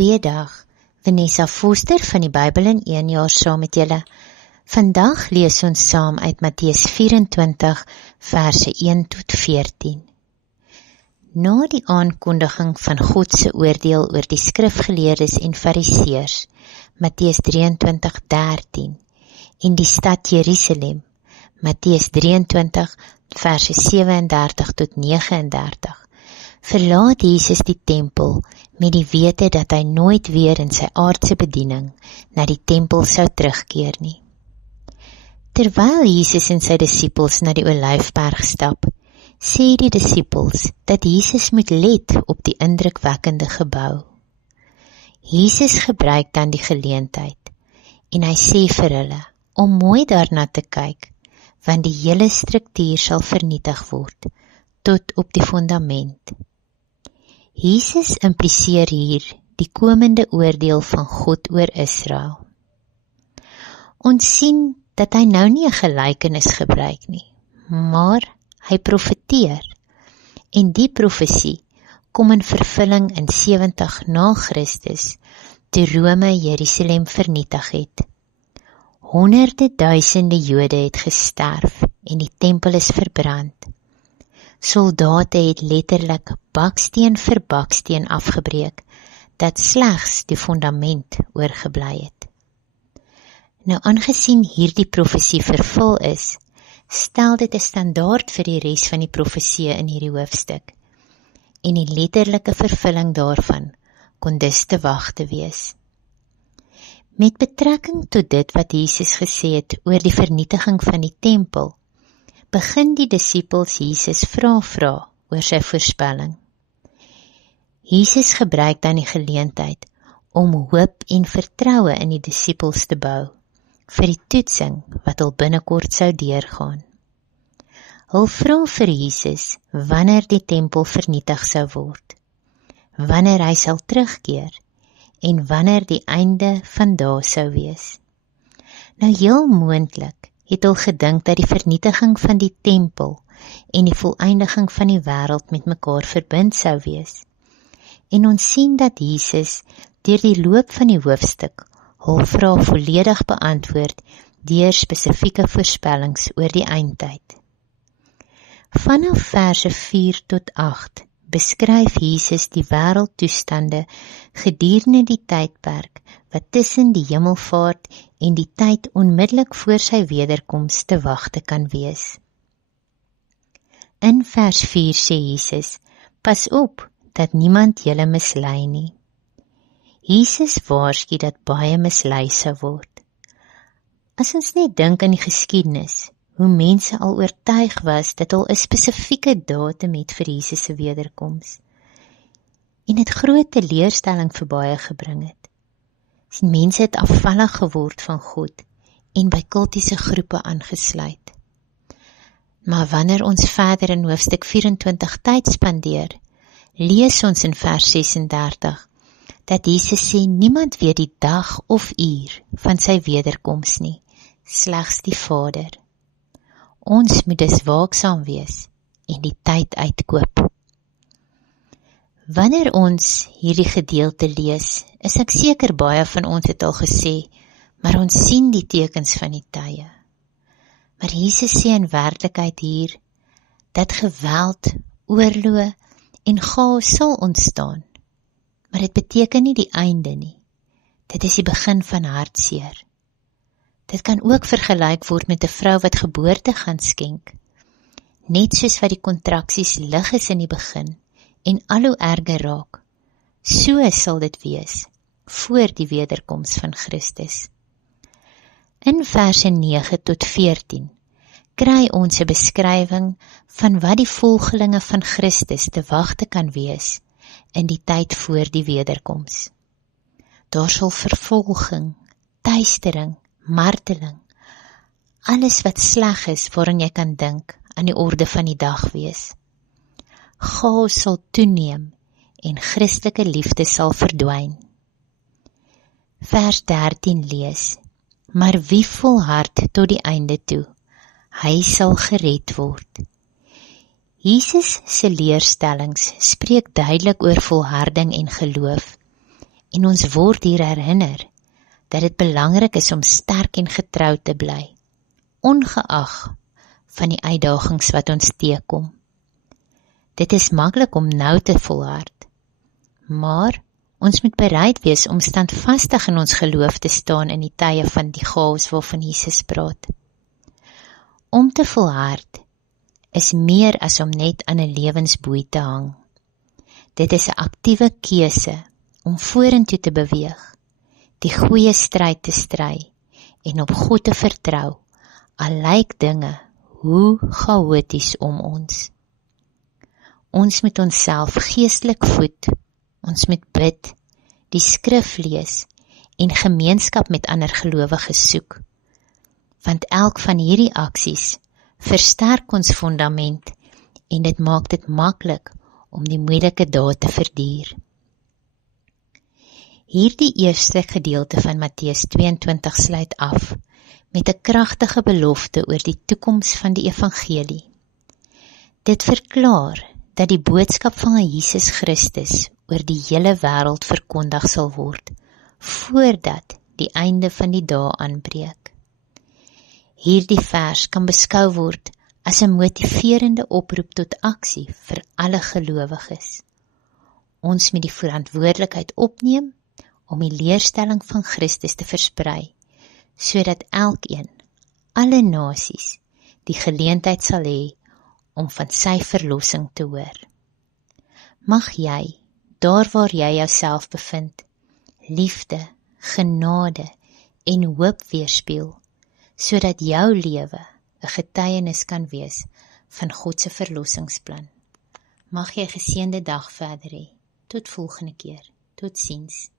Goeiedag, Vanessa Foster van die Bybel in 1 jaar saam met julle. Vandag lees ons saam uit Matteus 24, verse 1 tot 14. Na die aankondiging van God se oordeel oor die skrifgeleerdes en fariseërs, Matteus 23:13, en die stad Jerusalem, Matteus 23, verse 37 tot 39, verlaat Jesus die tempel met die wete dat hy nooit weer in sy aardse bediening na die tempel sou terugkeer nie. Terwyl Jesus en sy disippels na die Olyfberg stap, sê die disippels dat Jesus moet let op die indrukwekkende gebou. Jesus gebruik dan die geleentheid en hy sê vir hulle om mooi daarna te kyk, want die hele struktuur sal vernietig word, tot op die fundament. Jesus impliseer hier die komende oordeel van God oor Israel. Ons sien dat hy nou nie 'n gelykenis gebruik nie, maar hy profeteer, en die profesie kom in vervulling in 70 na Christus, toe Rome Jerusalem vernietig het. Honderde duisende Jode het gesterf en die tempel is verbrand. Soldate het letterlik baksteen vir baksteen afgebreek, dat slegs die fundament oorgebly het. Nou aangesien hierdie profesie vervul is, stel dit 'n standaard vir die res van die profesieë in hierdie hoofstuk, en die letterlike vervulling daarvan kon dus te wag te wees. Met betrekking tot dit wat Jesus gesê het oor die vernietiging van die tempel, begin die disippels Jesus vra oor sy voorspelling. Jesus gebruik dan die geleentheid om hoop en vertroue in die disippels te bou, vir die toetsing wat al binnekort sou deurgaan. Hulle vra vir Jesus wanneer die tempel vernietig sou word, wanneer hy sal terugkeer, en wanneer die einde van dae sou wees. Nou heel moontlik het hulle gedink dat die vernietiging van die tempel en die volëindiging van die wêreld met mekaar verbind sou wees. En ons sien dat Jesus deur die loop van die hoofstuk hul vrae volledig beantwoord deur spesifieke voorspellings oor die eindtyd. Vanaf verse 4 tot 8 beskryf Jesus die wêreldtoestande gedurende die tydperk wat tussen die hemelvaart en die tyd onmiddellik voor sy wederkoms te wagte kan wees. In vers 4 sê Jesus, pas op dat niemand julle mislei nie. Jesus waarsku dat baie mislei sou word. As ons net dink aan die geskiedenis, hoe mense al oortuig was dat hulle 'n spesifieke datum het vir Jesus se wederkoms, en dit groot teleurstelling vir baie gebring het. Mense het afvallig geword van God en by kultiese groepe aangesluit. Maar wanneer ons verder in hoofstuk 24 tyd spandeer, lees ons in vers 36 dat Jesus sê niemand weet die dag of uur van sy wederkoms nie, slegs die Vader. Ons moet dus waaksaam wees en die tyd uitkoop. Wanneer ons hierdie gedeelte lees, is ek seker baie van ons het al gesê, maar ons sien die tekens van die tye. Maar Jesus sê in werklikheid hier, dat geweld, oorlog en chaos sal ontstaan. Maar dit beteken nie die einde nie. Dit is die begin van hartseer. Dit kan ook vergelyk word met 'n vrou wat geboorte gaan skenk. Net soos wat die kontraksies lig is in die begin en al hoe erger raak, so sal dit wees voor die wederkoms van Christus. In verse 9 tot 14 kry ons 'n beskrywing van wat die volgelinge van Christus te wagte kan wees in die tyd voor die wederkoms. Daar sal vervolging, teistering, marteling, alles wat sleg is waarin jy kan dink aan die orde van die dag wees. Chaos sal toeneem en Christelike liefde sal verdwyn. Vers 13 lees, maar wie volhard tot die einde toe, hy sal gered word. Jesus se leerstellings spreek duidelik oor volharding en geloof, En ons word hier herinner dat dit belangrik is om sterk en getrou te bly, ongeag van die uitdagings wat ons teekom. Dit is maklik om nou te volhard, maar ons moet bereid wees om standvastig in ons geloof te staan in die tye van die chaos waarvan Jesus praat. Om te volhard is meer as om net aan 'n lewensboei te hang. Dit is 'n aktiewe keuse om vorentoe te beweeg, die goeie stryd te stry en op God te vertrou, al lyk dinge hoe chaoties om ons. Ons moet onsself geestelik voed, ons moet bid, die skrif lees en gemeenskap met ander gelowiges soek, want elk van hierdie aksies versterk ons fundament en dit maak dit maklik om die moeilike dae te verduur. Hierdie eerste gedeelte van Matteus 22 sluit af met 'n kragtige belofte oor die toekoms van die evangelie. Dit verklaar dat die boodskap van Jesus Christus oor die hele wêreld verkondig sal word, voordat die einde van die dae aanbreek. Hierdie vers kan beskou word as 'n motiverende oproep tot aksie vir alle gelowiges. Ons moet die verantwoordelikheid opneem om die leerstelling van Christus te versprei, sodat elkeen, alle nasies, die geleentheid sal hê om van sy verlossing te hoor. Mag jy, daar waar jy jouself bevind, liefde, genade en hoop weerspieël, sodat jou lewe 'n getuienis kan wees van God se verlossingsplan. Mag jy 'n geseënde dag verder hê. Tot volgende keer. Totsiens.